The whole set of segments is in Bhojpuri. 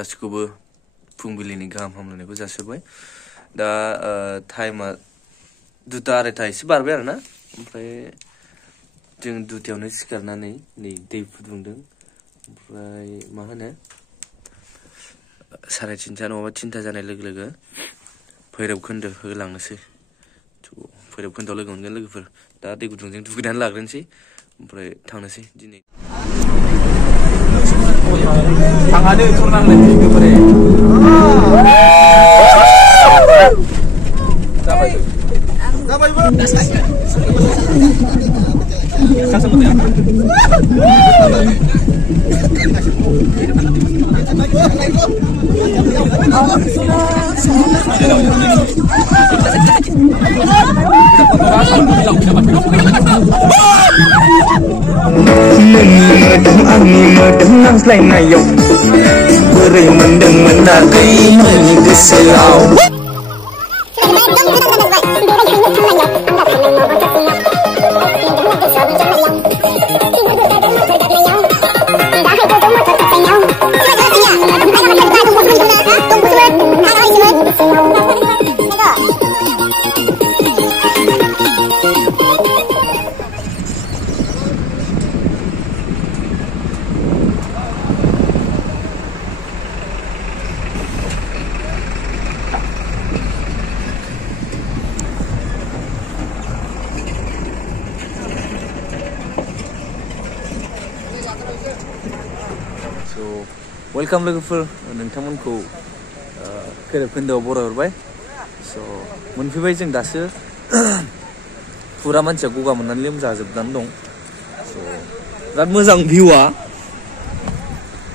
गासिखौबो फुंबिलिनि गाहाम हामलायनायखौ जासिबाय दा टाइमा 2:30 एसे बारबाय आरोना ओमफ्राय जों 2टायावनो सिखारनानै नै दै फुदुंदों ओमफ्राय मा होनो 3:30 नङाबा 3टा जानाय लोगो लोगो भैरबखुन्द होलांनोसै भैरबखुन्दआव लोगो मोनगोन लोगोफोर दा दै गुदुंजों दुगैनानै लाग्रोनोसै ओमफ्राय थांनोसै दिनै थांनानै ओंखारनांलाय लोगोफोरे जाबायबो आंनि मोदोम नांज्लायनायाव बोरै मोनदों मोनाखै नोंनि गोसोआव वेलकाम लोगोफोर नोंथांमोनखौ भैरबखुन्दआव बरायहरबाय स' मोनफैबाय जों दासो फुरा मानसिया गगा मोननानै लोमजाजोबनानै दं स' बिराद मोजां भिउआ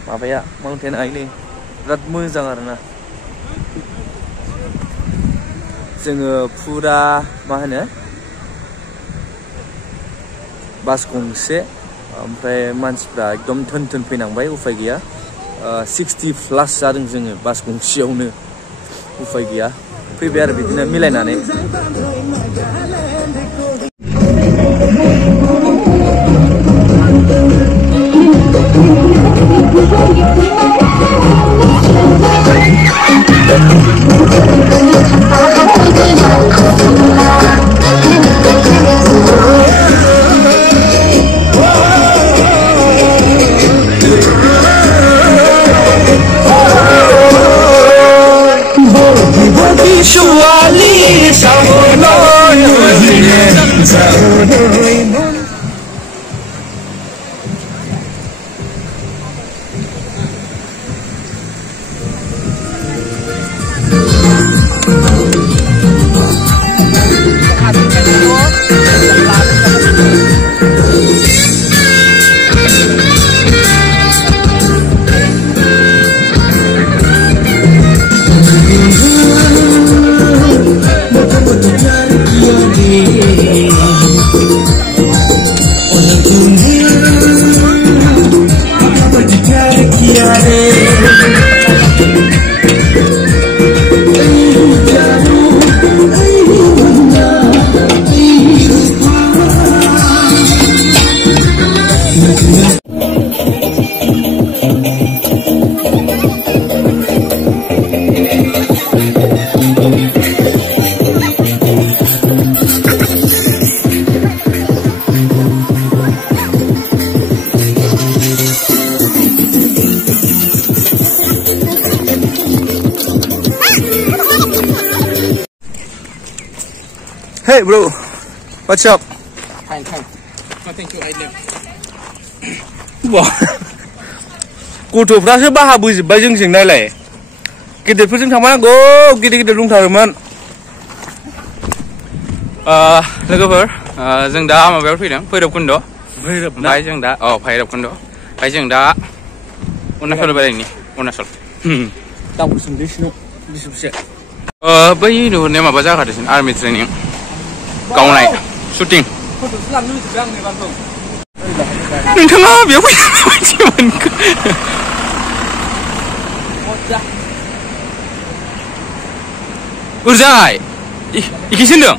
माबाया माउन्टेन आइनि बिराद मोजां आरोना जोङो फुरा मा होनो बास गंसे ओमफ्राय मानसिफ्रा एकदम थोन थोन फैनांबाय उफाय गैया 60+ जादों जोङो बास गंसेयावनो उफाय गैया फैबाय आरो बिदिनो मिलायनानै Hey bro, what's up? Fine. No, thank you, I left. Wah, गथ'फ्रासो बाहाबोजोब्बाय जोंजों नायलाय गेदेरफोरजों थांबानांगौ गिदिर दंथारोमोन लोगोफोर जों दा माबायाव फैदों भैरबकुन्द ओमफ्राय जों दा भैरबकुन्द ओमफ्राय जों दा अरुणाचल बेरायनि अरुणाचल बै नुहुरनाया माबा जाखादोंसै आर्मि ट्रेनिं गावनाय शुटिं नोंथाङा बेयाव फैबायदि मोनखो ओरजाय इखिसो होनदों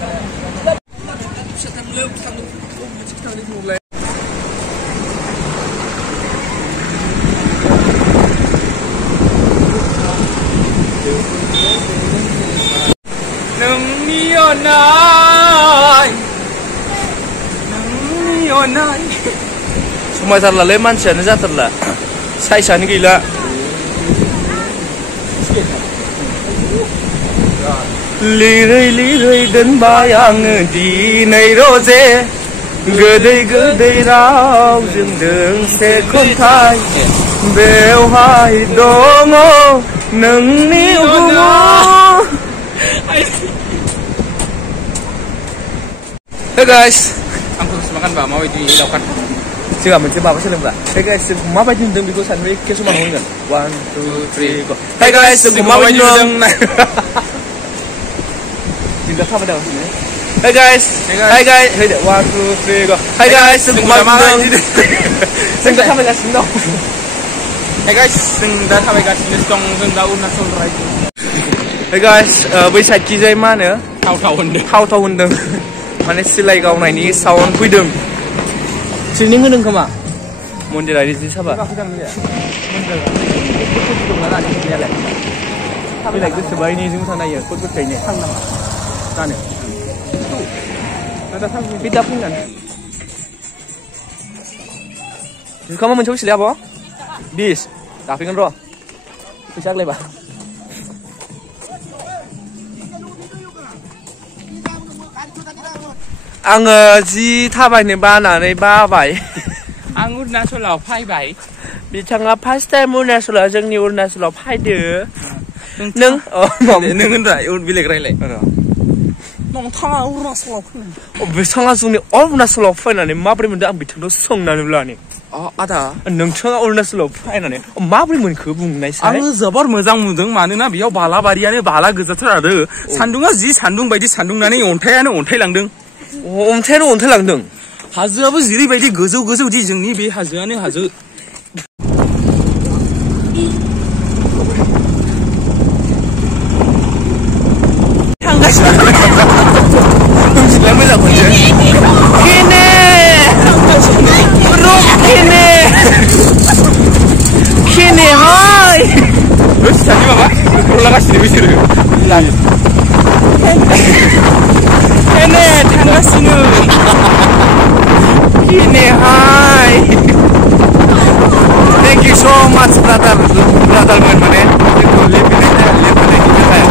समायथारलालै मानसियानो जाथारला साइसआनो गैला लिरै लिरै दोनबाय आङो दिनै रोजे गोदै गोदै रावजों दोंसे खन्थाइ बेवहाय दङ नोंनि Hey guys, आंखौ makan bak mau itu lakukan. Siapa mencari apa sih lembah? Hey guys, mau apa itu dong? Because sanwe kesu mana orang kan? 1, 2, 3, go. Hey guys, mau apa itu dong? Tidak apa dah. Hey guys, hey guys, 1, 2, 3, go. Hey guys, mau apa itu dong? Sengkat apa guys? No. Hey guys, sengkat apa guys? Nestong sengkat unas solrai. Hey guys, बैसाग जाय मा होनो थाव होनदों माने सिलाय गावनायनि साउन्ड फैदों ट्रेनिं होदों खोमा मन्दिरारि जि साबा बेलाय गोसोबा इनिजों थानायो कट गोथैनो थांनाङा जानो बिदा फैगोन जुखामा मोनसे बेसेलै आब' 20 दाफैगोन र' फैसा आग्लायबा आङो जि थाबायनो बानानै बाबाय आं अरुणाचलाव फैबाय बिथाङा फार्स्ट टाइम अरुणाचलाव जोंनि अरुणाचलाव फैदो नों होनरा बेलेग रायलाय नोंथाङा अरुणाचलाव फैनाय बिथाङा जोंनि अरुणाचलाव फैनानै माबोरै मोनदों आं बिथांनाव सोंनानै लानि आदा नोंथाङा अरुणाचलाव फैनानै माबोरै मोनखो बुंनायसाय आङो जोबोर मोजां मोनदों मानोना बेयाव बालाबारियानो बाला गोजाथार आरो सान्दुङा जि सान्दुं बायदि सान्दुंनानै अन्थायानो अन्थाइ लांदों अन्थायानो अन्थाइ लांदों हाजोआबो जेरैबायदि गोजौ गोजौ दि जोंनि बे हाजोआनो हाजो मोजां मोनदों केने केने केने हाय सानि माबा लागासिनो बिसोरो केने थांगासिनो केने हाय थेंक इउ सो माच ब्रादारमोन माने जोंखौ लिरहोनायनि थाखाय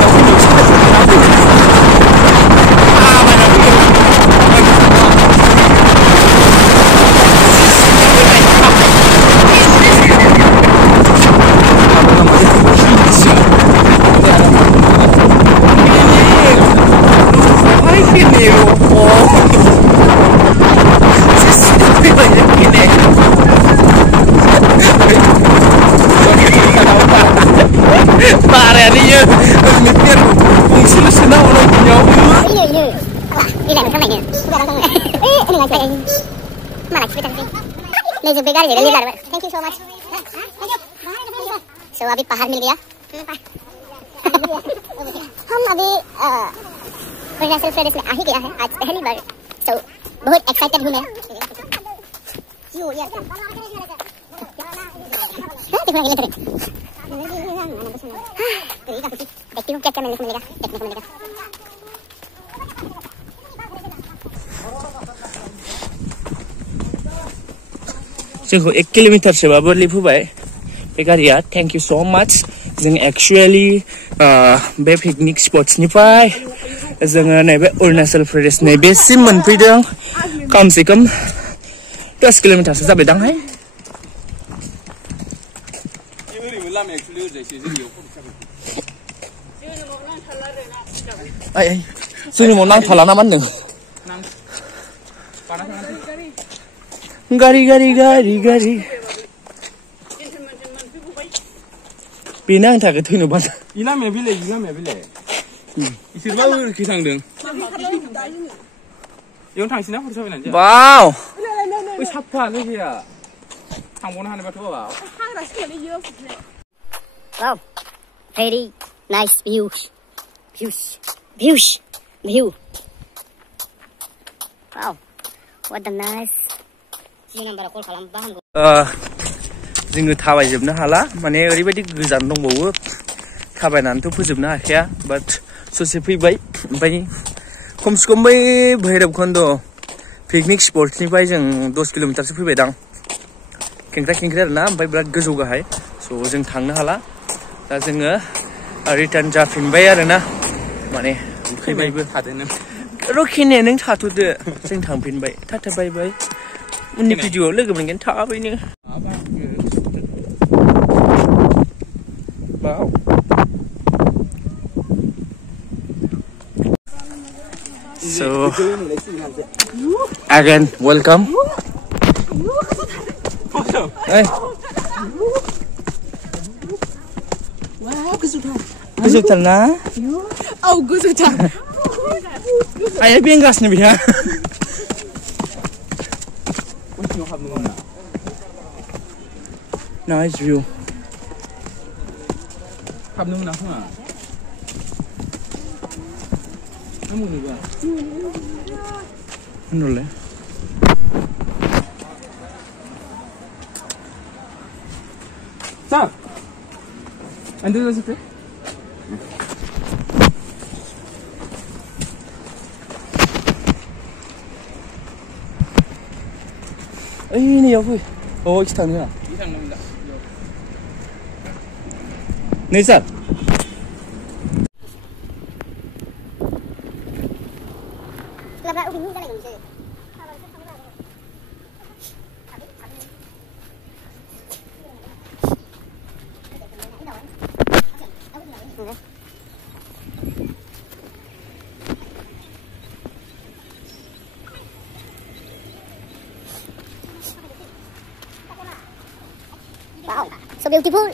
Thank you so much. So अभी पहाड़ मिल गया हम अभी अरुणाचल प्रदेश में आ ही गया है आज पहली बार तो बहुत एक्साइटेड हूँ मैं देखती हूँ क्या क्या मिलने को मिलेगा देखने को मिलेगा जोंखौ 1 किल'मिटारसोबाबो लिफहोबाय बे गारिया थेंक इउ सो माच जों एक्चुअली बे पिकनिक स्पट्सनिफ्राय जोङो नैबे अरुणाचल प्रदेश नैबेसिम मोनफैदों कम से कम 10 किल'मिटारसो जाबायदांहाय जोंनि न'आव नांथाला ना मा होनदों गारि गारि गारि गारि बेनो आंनि थाखाय थैनो बाजा लामाया बेलेग इसोरबा ओरैखै थांदों इयावनो थांसैना हर जाबायना वाव बै साफा लोगोया थांबावनो हानायबाथ' वाव very nice view wow what a nice जोङो थाबायजोबनो हाला माने ओरैबायदि गोजान दंबावो थाबायनानैथ' फोजोबनो हाखाया बाट ससे फैबाय ओमफ्राय खमसे खम बै भैरबखन्द पिकनिक स्पट्सनिफ्राय जों 10 किल'मिटारसो फैबाय दां खेंख्रा खेंख्रि आरोना ओमफ्राय बिराद गोजौ गाहाय स' जों थांनो हाला दा जोङो रिटार्न जाफिनबाय आरोना माने फैबायबो थादोनो रखिने नों थाथ'दो जों थांफिनबाय टाटा बाय बाय उननि भिडिअआव लोगो मोनगोन थाबैनो वाव So again welcome hey wow goजौथार ना औ गोजौथार आइया बेंगासिनो बिहा nice view हाबनो मोना खोमा होनलाय Stop! And do this okay? ओइ नैयाव फै अ इखि थांनो होआ नै सार Wow, so beautiful.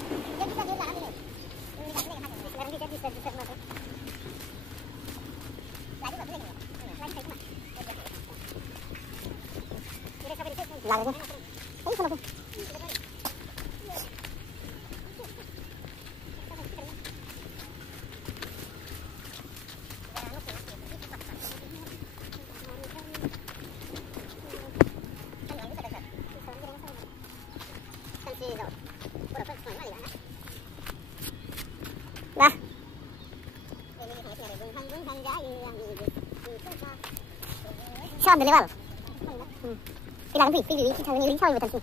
Sao được không? Cái làm gì? Cái gì? Cái thằng này lính sao mà thằng gì?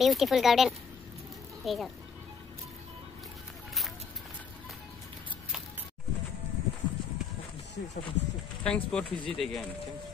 Beautiful garden. Resort. Thanks for visit again. Thanks.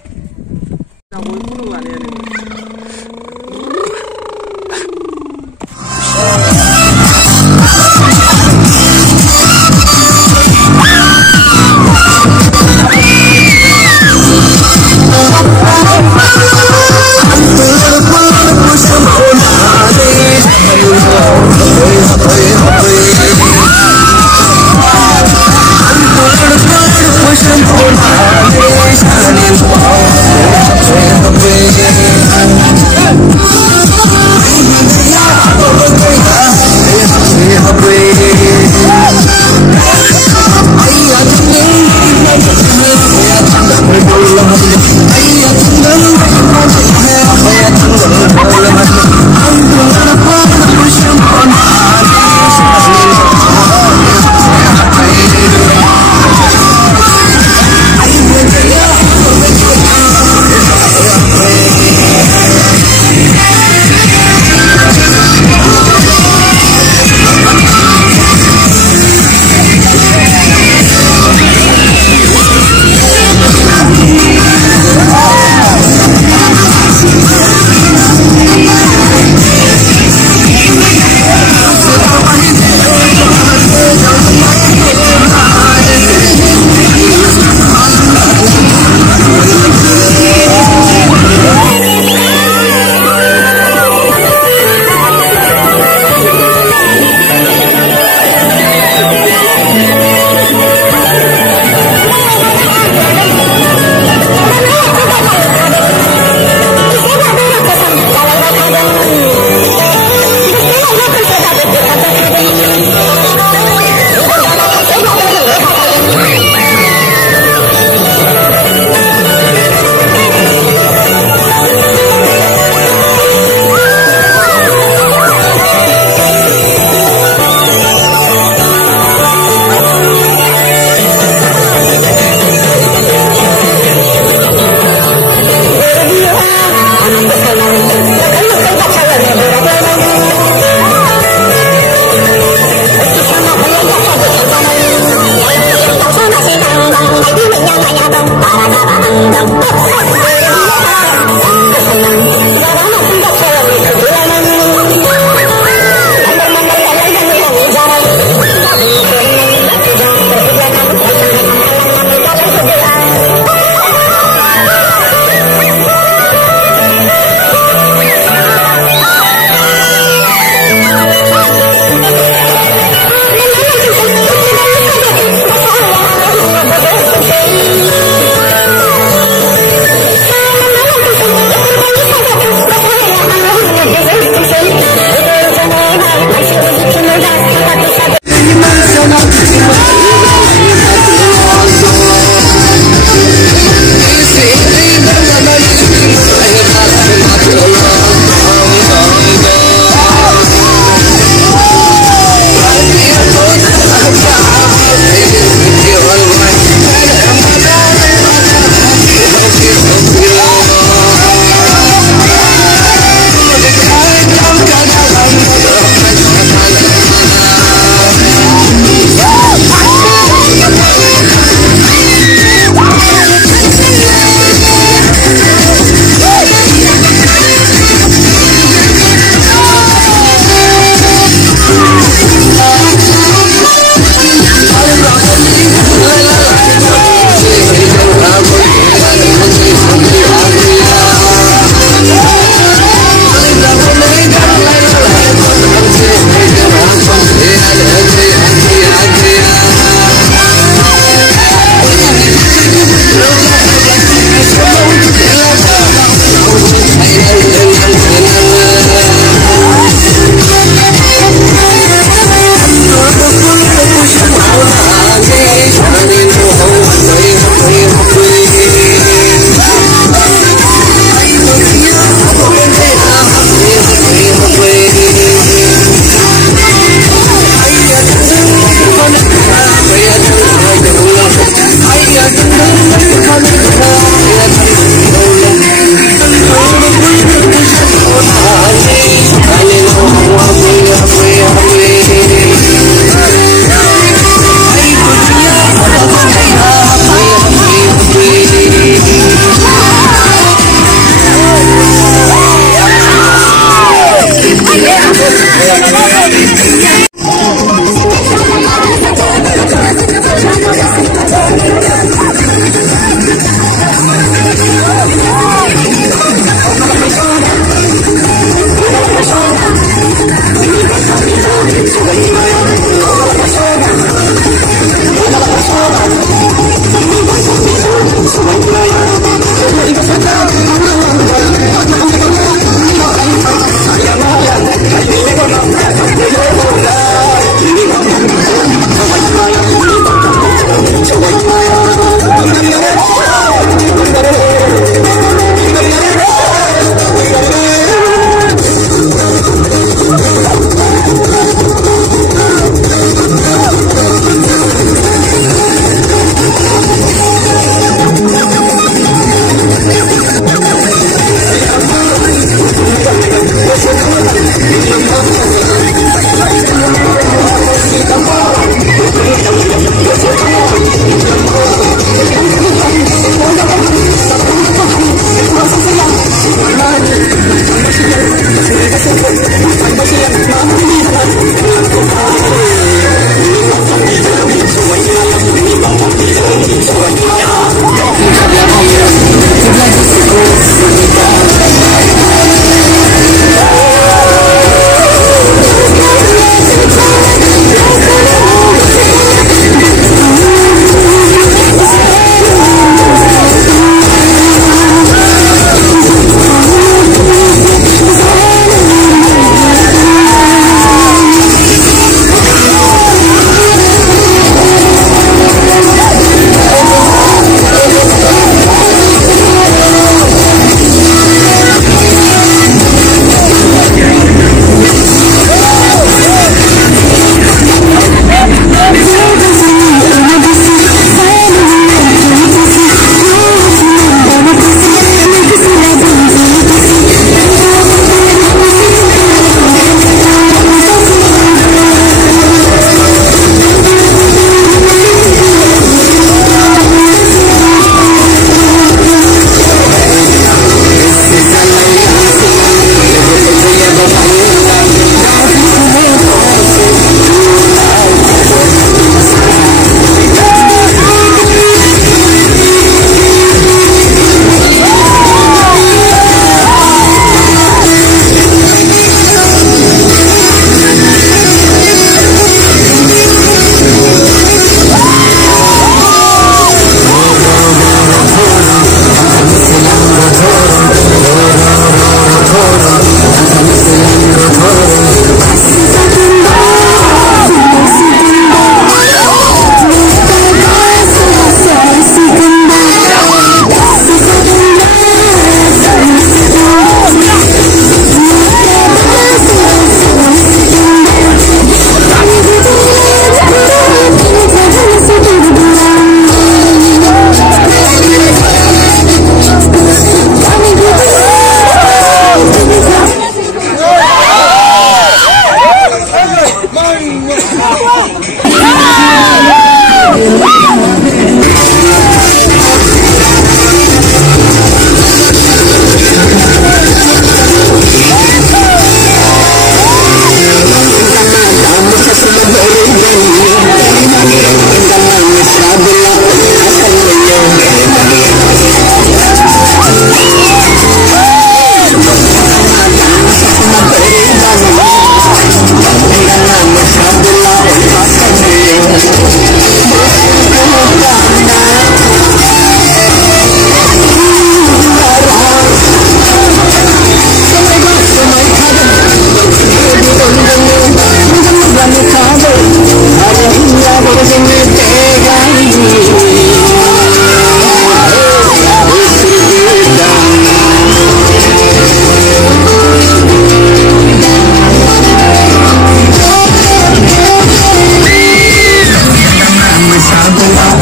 Sabi